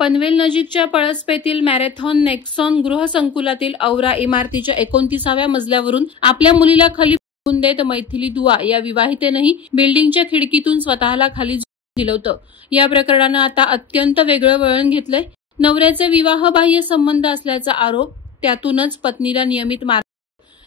पनवेल नजीकच्या पळसपेतील marathon Nexon गृहसंकुलातील औरा इमारतीच्या 29व्या मजल्यावरून आपल्या मुलीला खाली फेकून देत मैथिली दुआ या विवाहितेनेही बिल्डिंगच्या खिडकीतून स्वतःला खाली दिलं होतं। या प्रकरणानं आता अत्यंत वेगळं वळण घेतलंय। नवऱ्याचे विवाहबाह्य संबंध असल्याचा आरोप, त्यातूनच पत्नीला नियमित मार,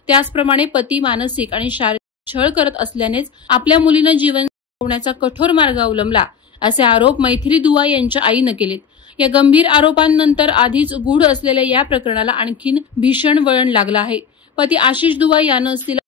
त्याचप्रमाणे पती मानसिक आणि शारीरिक छळ करत असल्यानेच आपल्या मुलीनं जीवन संपवण्याचा कठोर मार्ग अवलंबला, असे आरोप मैथिली दुआ यांच्या आईनं केलेत। या गंभीर आरोपांनंतर आधीच गूढ असलेल्या या प्रकरणाला आणखीन भीषण वळण लागलं आहे। पती आशिष दुआ यानंच तिला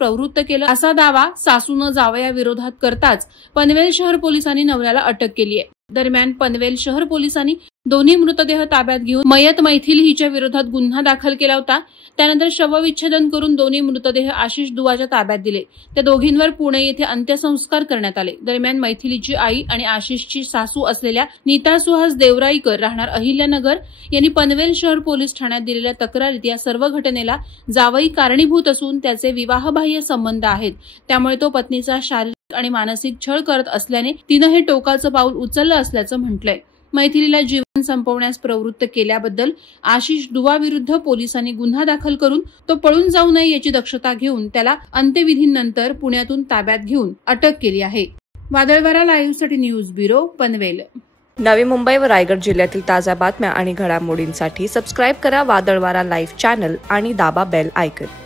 प्रवृत्त केलं असा दावा सासूनं जावयाविरोधात करताच पनवेल शहर पोलिसांनी नवऱ्याला अटक केली आहे। दरम्यान पनवेल शहर पोलिसांनी दोन्ही मृतदेह ताब्यात घेऊन मयत मैथिली हिच्या विरोधात गुन्हा दाखल केला होता। त्यानंतर शवविच्छेदन करून दोन्ही मृतदेह आशिष दुआच्या ताब्यात दिले। त्या दोघींवर पुणे येथे अंत्यसंस्कार करण्यात आले। दरम्यान मैथिलीची आई आणि आशिषची सासू असलेल्या नीता सुहास देवराईकर राहणार अहिल्यानगर यांनी पनवेल शहर पोलीस ठाण्यात दिलेल्या तक्रारीत या सर्व घटनेला जावई कारणीभूत असून त्याचे विवाहबाह्य संबंध आहेत, त्यामुळे तो पत्नीचा शारीरिक आणि मानसिक छळ करत असल्याने तिनं हे टोकाचं पाऊल उचललं असल्याचं म्हटलंय। मैथिलीला जीवन संपवण्यास प्रवृत्त केल्याबद्दल आशिष दुआ विरुद्ध पोलिसांनी गुन्हा दाखल करून तो पळून जाऊ नये याची दक्षता घेऊन त्याला अंत्यविधीनंतर पुण्यातून ताब्यात घेऊन अटक केली आहे। वादळवारा लाईव्हसाठी न्यूज ब्युरो, पनवेल। नवी मुंबई व रायगड जिल्ह्यातील ताज्या बातम्या आणि घडामोडींसाठी सबस्क्राईब करा वादळवारा लाईव्ह चॅनल आणि दाबा बेल आयकॉन।